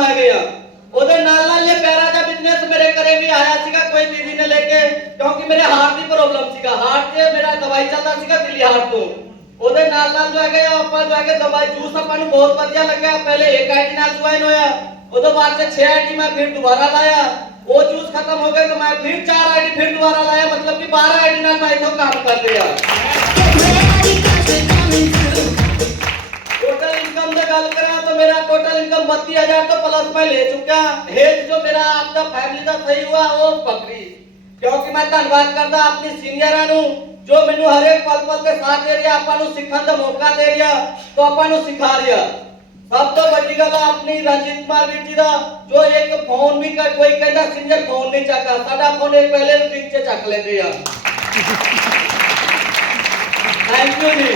ਕੰਮ ਆ ਗਿਆ। ਉਹਦੇ ਨਾਲ ਨਾਲ ਇਹ ਪਿਆਰਾ ਜਿਹਾ ਬਿਜ਼ਨਸ ਮੇਰੇ ਘਰੇ ਵੀ ਆਇਆ ਸੀਗਾ ਕੋਈ ਦੀਦੀ ਨੇ ਲੈ ਕੇ, ਕਿਉਂਕਿ ਮੇਰੇ ਹਾਰਟ ਦੀ ਪ੍ਰੋਬਲਮ ਸੀਗਾ, ਹਾਰਟ 'ਚ ਮੇਰਾ ਦਵਾਈ ਚੱਲਦਾ ਸੀਗਾ ਦਿੱਲੀ ਹਾਰਟ ਤੋਂ। ਉਹਦੇ ਨਾਲ ਨਾਲ ਜੋ ਹੈਗਾ ਆਪਾਂ ਜੋ ਹੈਗਾ ਦਵਾਈ ਜੂਸ ਆਪਾਂ ਨੂੰ ਬਹੁਤ ਵਧੀਆ ਲੱਗਿਆ। ਪਹਿਲੇ ਇੱਕ ਆਈਡੀ ਨਾਲ ਜੁਆਇਨ ਹੋਇਆ, ਉਹਦੇ ਬਾਅਦ से 6 आईडी मैं फिर दोबारा लाया, वो जूस खत्म हो गए तो मैं फिर 4 आईडी फिर दोबारा लाया, मतलब कि 12 आईडी नाल मैं इथों काम कर लिया। टोटल इनकम की गल करा तो मेरा टोटल इनकम 32,000 तो प्लस मैं ले चुका। हेल्थ जो मेरा आपका फैमिली का सही हुआ वो बकरी, क्योंकि मैं धन्यवाद करता अपनी सीनियरां नूं जो मैनू हर एक पल पल के साथ दे रही, आपां नूं सीखण दा मौका दे रही, तो आपां नूं सिखा रही। सब तो बड़ी गल अपनी रंजीत कुमार वीर जी का जो एक फोन भी कर कोई कहता सिंगर फोन नहीं चका, साडा फोन एक पहले रिंग च चक लेंदे आ। Thank you ji.